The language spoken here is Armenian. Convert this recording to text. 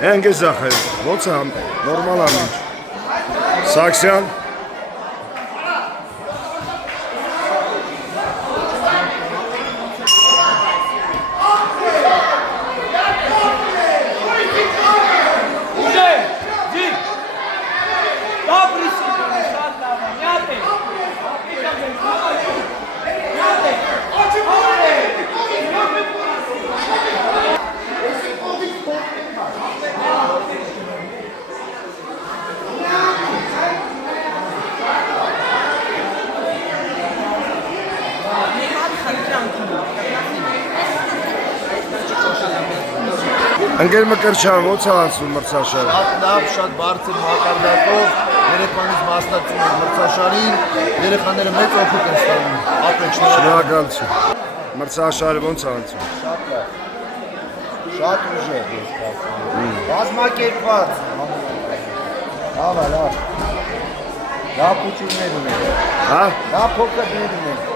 Հենգեզ ախել, ոնց է նորմալ ամինչ։ Սաքսյան։ Ընկեր Մկրտչյան, ոնց է անցնում մրցաշարը։ Շատ լավ, շատ բարձր մակարդակով երեխաներից մասնակցում են մրցաշարին, երեխաները մեծ օգուտ են ստանում, ապրեքները։ Շնորհակալություն։ Մրցաշարը ոնց է անցում։ Շատ լավ։ Շատ ուժեղ ես ասում։ Կազմակերպված։ Լավ, լավ։ Լավ փոքրներ ունեն։ Հա։ Լավ փոքրներ ունեն։